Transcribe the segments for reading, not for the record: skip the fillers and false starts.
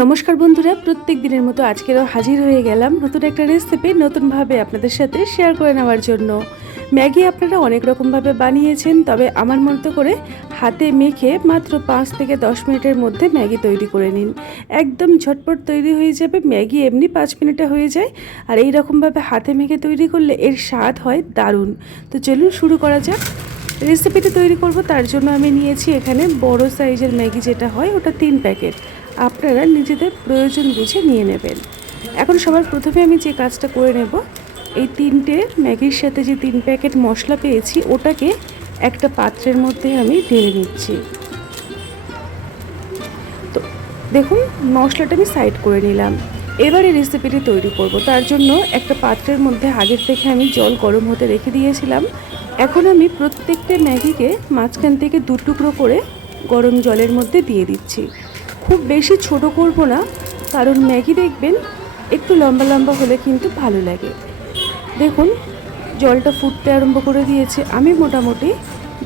নমস্কার বন্ধুরা, প্রত্যেক দিনের মতো আজকেরও হাজির হয়ে গেলাম নতুন একটা রেসিপি নতুনভাবে আপনাদের সাথে শেয়ার করে নেওয়ার জন্য। ম্যাগি আপনারা অনেক রকমভাবে বানিয়েছেন, তবে আমার মতো করে হাতে মেখে মাত্র 5 থেকে 10 মিনিটের মধ্যে ম্যাগি তৈরি করে নিন। একদম ঝটপট তৈরি হয়ে যাবে। ম্যাগি এমনি 5 মিনিটে হয়ে যায়, আর এই রকমভাবে হাতে মেখে তৈরি করলে এর স্বাদ হয় দারুণ। তো চলুন শুরু করা যাক। রেসিপিটি তৈরি করব, তার জন্য আমি নিয়েছি এখানে বড় সাইজের ম্যাগি যেটা হয় ওটা 3 প্যাকেট। আপনারা নিজেদের প্রয়োজন বুঝে নিয়ে নেবেন। এখন সবার প্রথমে আমি যে কাজটা করে নেব, এই 3টে ম্যাগির সাথে যে 3 প্যাকেট মশলা পেয়েছি ওটাকে একটা পাত্রের মধ্যে আমি ঢেলে নিচ্ছি। তো দেখুন, মশলাটা আমি সাইড করে নিলাম। এবারে রেসিপিটি তৈরি করব, তার জন্য একটা পাত্রের মধ্যে আগের থেকে আমি জল গরম হতে রেখে দিয়েছিলাম। এখন আমি প্রত্যেকটা ম্যাগিকে মাঝখান থেকে 2 টুকরো করে গরম জলের মধ্যে দিয়ে দিচ্ছি। খুব বেশি ছোট করব না, কারণ ম্যাগি দেখবেন একটু লম্বা লম্বা হলে কিন্তু ভালো লাগে। দেখুন, জলটা ফুটতে আরম্ভ করে দিয়েছে। আমি মোটামুটি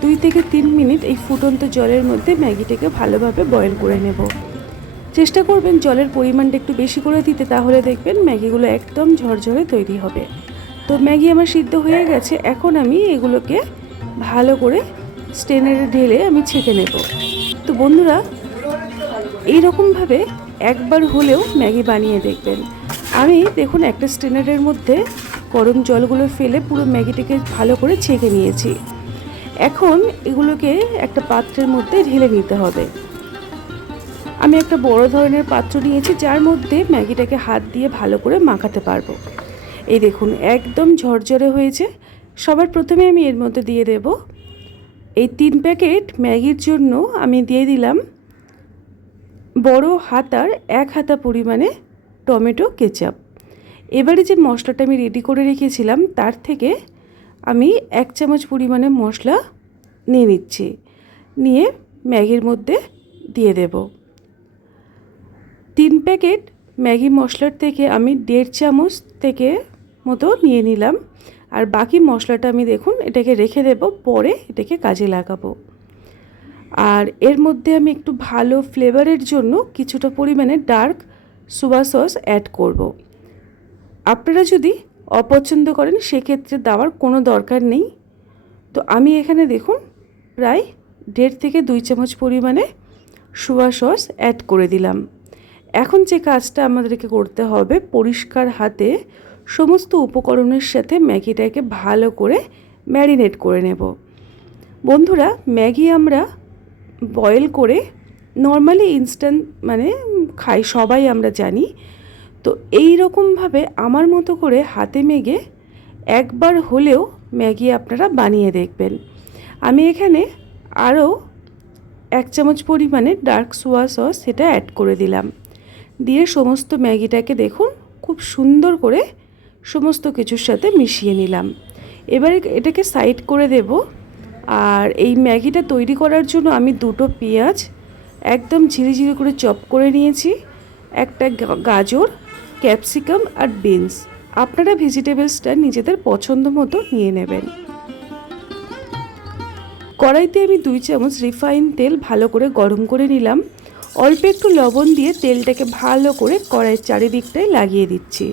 2 থেকে 3 মিনিট এই ফুটন্ত জলের মধ্যে ম্যাগিটাকে ভালোভাবে বয়েল করে নেব। চেষ্টা করবেন জলের পরিমাণটা একটু বেশি করে দিতে, তাহলে দেখবেন ম্যাগিগুলো একদম ঝরঝরে তৈরি হবে। তো ম্যাগি আমার সিদ্ধ হয়ে গেছে। এখন আমি এগুলোকে ভালো করে স্ট্রেনারে ঢেলে আমি ছেঁকে নেব। তো বন্ধুরা, এই রকমভাবে একবার হলেও ম্যাগি বানিয়ে দেখবেন। আমি দেখুন একটা স্ট্রেনারের মধ্যে গরম জলগুলো ফেলে পুরো ম্যাগিটাকে ভালো করে ছেঁকে নিয়েছি। এখন এগুলোকে একটা পাত্রের মধ্যে ঢেলে নিতে হবে। আমি একটা বড় ধরনের পাত্র নিয়েছি, যার মধ্যে ম্যাগিটাকে হাত দিয়ে ভালো করে মাখাতে পারবো। এই দেখুন, একদম ঝরঝরে হয়েছে। সবার প্রথমে আমি এর মধ্যে দিয়ে দেব এই 3 প্যাকেট ম্যাগির জন্য আমি দিয়ে দিলাম বড় হাতার 1 হাতা পরিমাণে টমেটো কেচাপ। এবারে যে মশলাটা আমি রেডি করে রেখেছিলাম তার থেকে আমি 1 চামচ পরিমাণে মশলা নিয়ে নিচ্ছি। নিয়ে ম্যাগির মধ্যে দিয়ে দেব। 3 প্যাকেট ম্যাগি মশলার থেকে আমি 1.5 চামচ থেকে মতো নিয়ে নিলাম। আর বাকি মশলাটা আমি দেখুন এটাকে রেখে দেব, পরে এটাকে কাজে লাগাবো। আর এর মধ্যে আমি একটু ভালো ফ্লেভারের জন্য কিছুটা পরিমাণে ডার্ক সোয়া সস অ্যাড করব। আপনারা যদি অপছন্দ করেন সেক্ষেত্রে দেওয়ার কোনো দরকার নেই। তো আমি এখানে দেখুন প্রায় 1.5 থেকে 2 চামচ পরিমাণে সোয়া সস অ্যাড করে দিলাম। এখন যে কাজটা আমাদেরকে করতে হবে, পরিষ্কার হাতে সমস্ত উপকরণের সাথে ম্যাগিটাকে ভালো করে ম্যারিনেট করে নেব। বন্ধুরা, ম্যাগি আমরা বয়েল করে নর্মালি ইনস্ট্যান্ট খাই, সবাই আমরা জানি। তো এই রকমভাবে আমার মতো করে হাতে মেখে একবার হলেও ম্যাগি আপনারা বানিয়ে দেখবেন। আমি এখানে আরও 1 চামচ পরিমাণে ডার্ক সোয়া সস সেটা অ্যাড করে দিলাম। দিয়ে সমস্ত ম্যাগিটাকে দেখুন খুব সুন্দর করে সমস্ত কিছুর সাথে মিশিয়ে নিলাম। এবারে এটাকে সাইড করে দেব। আর এই ম্যাগিটা তৈরি করার জন্য আমি 2টো পেঁয়াজ একদম ঝিরিঝিরি করে চপ করে নিয়েছি, একটা গাজর, ক্যাপসিকাম আর বিনস। আপনারা ভেজিটেবলসটা নিজেদের পছন্দ মতো নিয়ে নেবেন। কড়াইতে আমি 2 চামচ রিফাইন তেল ভালো করে গরম করে নিলাম। অল্প একটু লবণ দিয়ে তেলটাকে ভালো করে কড়াইয়ের চারিদিকটায় লাগিয়ে দিচ্ছি।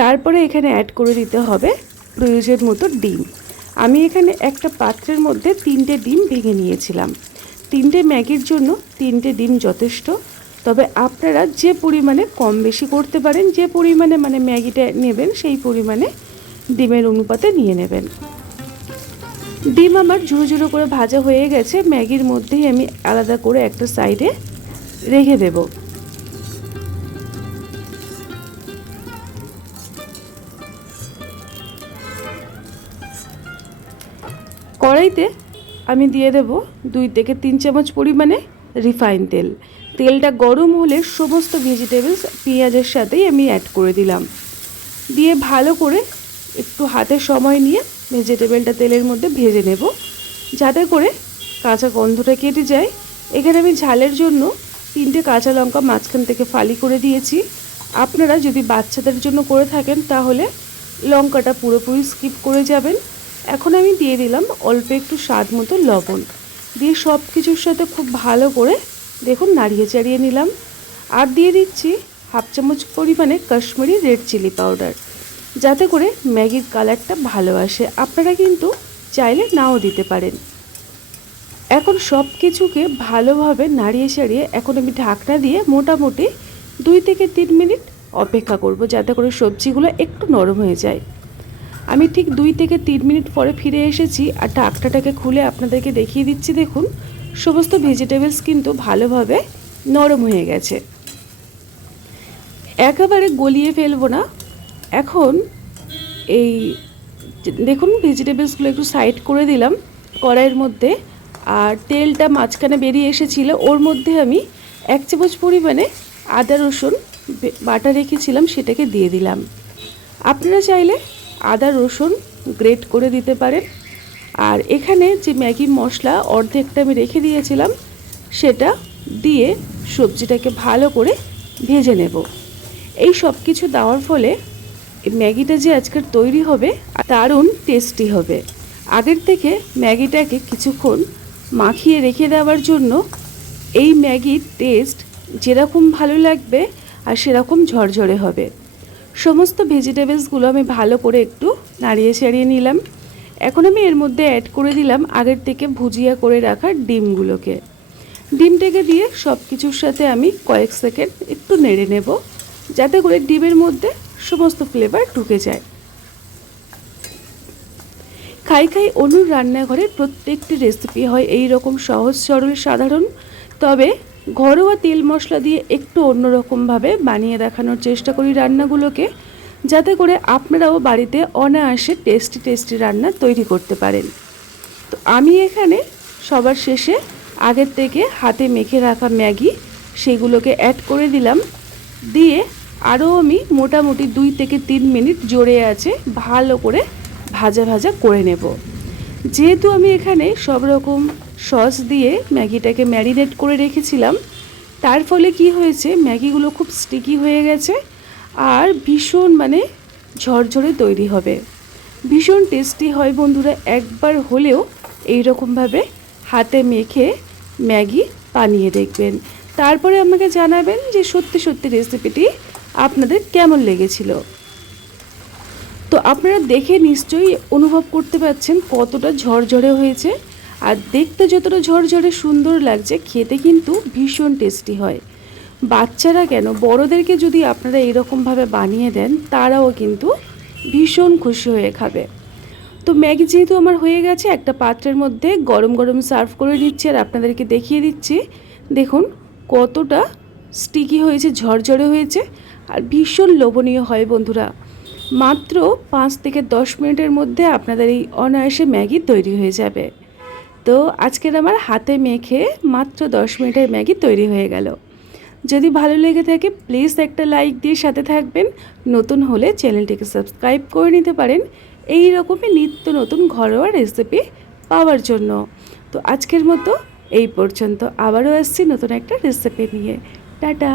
তারপরে এখানে অ্যাড করে দিতে হবে প্রয়োজন মতো ডিম। আমি এখানে একটা পাত্রের মধ্যে 3টে ডিম ভেঙে নিয়েছিলাম। 3টে ম্যাগির জন্য 3টে ডিম যথেষ্ট। তবে আপনারা যে পরিমাণে কম বেশি করতে পারেন, যে পরিমাণে ম্যাগিটা নেবেন সেই পরিমাণে ডিমের অনুপাতে নিয়ে নেবেন। ডিম আমার ঝুড়ো ঝুড়ো করে ভাজা হয়ে গেছে। ম্যাগির মধ্যেই আমি আলাদা করে একটা সাইডে রেখে দেব। কড়াইতে আমি দিয়ে দেব 2 থেকে 3 চামচ পরিমাণে রিফাইন তেল। তেলটা গরম হলে সমস্ত ভেজিটেবলস পেঁয়াজের সাথেই আমি অ্যাড করে দিলাম। দিয়ে ভালো করে একটু হাতে সময় নিয়ে ভেজিটেবলটা তেলের মধ্যে ভেজে নেব, যাতে করে কাঁচা গন্ধটা কেটে যায়। এখানে আমি ঝালের জন্য 3টে কাঁচা লঙ্কা মাঝখান থেকে ফালি করে দিয়েছি। আপনারা যদি বাচ্চাদের জন্য করে থাকেন তাহলে লঙ্কাটা পুরোপুরি স্কিপ করে যাবেন। এখন আমি দিয়ে দিলাম অল্প একটু স্বাদ মতো লবণ। দিয়ে সব কিছুর সাথে খুব ভালো করে দেখুন নাড়িয়ে চাড়িয়ে নিলাম। আর দিয়ে দিচ্ছি হাফ চামচ পরিমাণে কাশ্মীরি রেড চিলি পাউডার, যাতে করে ম্যাগির কালারটা ভালো আসে। আপনারা কিন্তু চাইলে নাও দিতে পারেন। এখন সব কিছুকে ভালোভাবে নাড়িয়ে সাড়িয়ে এখন আমি ঢাকনা দিয়ে মোটামুটি 2 থেকে 3 মিনিট অপেক্ষা করব, যাতে করে সবজিগুলো একটু নরম হয়ে যায়। আমি ঠিক 2 থেকে 3 মিনিট পরে ফিরে এসেছি আর ঢাকনাটাকে খুলে আপনাদেরকে দেখিয়ে দিচ্ছি। দেখুন সমস্ত ভেজিটেবলস কিন্তু ভালোভাবে নরম হয়ে গেছে। একেবারে গলিয়ে ফেলবো না। এখন এই দেখুন ভেজিটেবলসগুলো একটু সাইড করে দিলাম কড়াইয়ের মধ্যে, আর তেলটা মাঝখানে বেরিয়ে এসেছিল। ওর মধ্যে আমি 1 চামচ পরিমাণে আদা রসুন বাটা রেখেছিলাম, সেটাকে দিয়ে দিলাম। আপনারা চাইলে আদা রসুন গ্রেট করে দিতে পারেন। আর এখানে যে ম্যাগি মশলা অর্ধেকটা আমি রেখে দিয়েছিলাম, সেটা দিয়ে সবজিটাকে ভালো করে ভেজে নেব। এই সব কিছু দেওয়ার ফলে ম্যাগিটা যে আজকের তৈরি হবে দারুণ টেস্টি হবে। আগের থেকে ম্যাগিটাকে কিছুক্ষণ মাখিয়ে রেখে দেওয়ার জন্য এই ম্যাগির টেস্ট যেরকম ভালো লাগবে আর সেরকম ঝরঝরে হবে। সমস্ত ভেজিটেবলসগুলো আমি ভালো করে একটু নাড়িয়ে ছাড়িয়ে নিলাম। এখন আমি এর মধ্যে অ্যাড করে দিলাম আগের থেকে ভুজিয়া করে রাখা ডিমগুলোকে। ডিমটাকে দিয়ে সব কিছুর সাথে আমি কয়েক সেকেন্ড একটু নেড়ে নেব, যাতে করে ডিমের মধ্যে সমস্ত ফ্লেভার ঢুকে যায়। খাই খাই অনুর রান্নাঘরের প্রত্যেকটি রেসিপি হয় এই রকম সহজ সরল সাধারণ, তবে ঘরোয়া তেল মশলা দিয়ে একটু অন্যরকমভাবে বানিয়ে দেখানোর চেষ্টা করি রান্নাগুলোকে, যাতে করে আপনারাও বাড়িতে অনায়াসে টেস্টি রান্না তৈরি করতে পারেন। তো আমি এখানে সবার শেষে আগের থেকে হাতে মেখে রাখা ম্যাগি সেগুলোকে অ্যাড করে দিলাম। দিয়ে আরও আমি মোটামুটি 2 থেকে 3 মিনিট জোরে আছে ভালো করে ভাজা ভাজা করে নেব। যেহেতু আমি এখানে সব রকম সস দিয়ে ম্যাগিটাকে ম্যারিনেট করে রেখেছিলাম, তার ফলে কি হয়েছে ম্যাগিগুলো খুব স্টিকি হয়ে গেছে আর ভীষণ ঝরঝরে তৈরি হবে। ভীষণ টেস্টি হয় বন্ধুরা, একবার হলেও এই রকমভাবে হাতে মেখে ম্যাগি বানিয়ে দেখবেন। তারপরে আমাকে জানাবেন যে সত্যি রেসিপিটি আপনাদের কেমন লেগেছিল। তো আপনারা দেখে নিশ্চয়ই অনুভব করতে পারছেন কতটা ঝরঝরে হয়েছে, আর দেখতে যতটা ঝরঝরে সুন্দর লাগছে, খেতে কিন্তু ভীষণ টেস্টি হয়। বাচ্চারা কেন, বড়োদেরকে যদি আপনারা এরকমভাবে বানিয়ে দেন তারাও কিন্তু ভীষণ খুশি হয়ে খাবে। তো ম্যাগি যেহেতু আমার হয়ে গেছে, একটা পাত্রের মধ্যে গরম গরম সার্ভ করে নিচ্ছি আর আপনাদেরকে দেখিয়ে দিচ্ছি। দেখুন কতটা স্টিকি হয়েছে, ঝরঝরে হয়েছে আর ভীষণ লোভনীয় হয় বন্ধুরা। মাত্র 5 থেকে 10 মিনিটের মধ্যে আপনাদের এই অনায়াসে ম্যাগি তৈরি হয়ে যাবে। তো আজকের আমার হাতে মেখে মাত্র 10 মিনিটের ম্যাগি তৈরি হয়ে গেল। যদি ভালো লেগে থাকে প্লিজ একটা লাইক দিয়ে সাথে থাকবেন। নতুন হলে চ্যানেলটিকে সাবস্ক্রাইব করে নিতে পারেন এই রকমই নিত্য নতুন ঘরোয়া রেসিপি পাওয়ার জন্য। তো আজকের মতো এই পর্যন্ত, আবারও আসছি নতুন একটা রেসিপি নিয়ে। টাটা।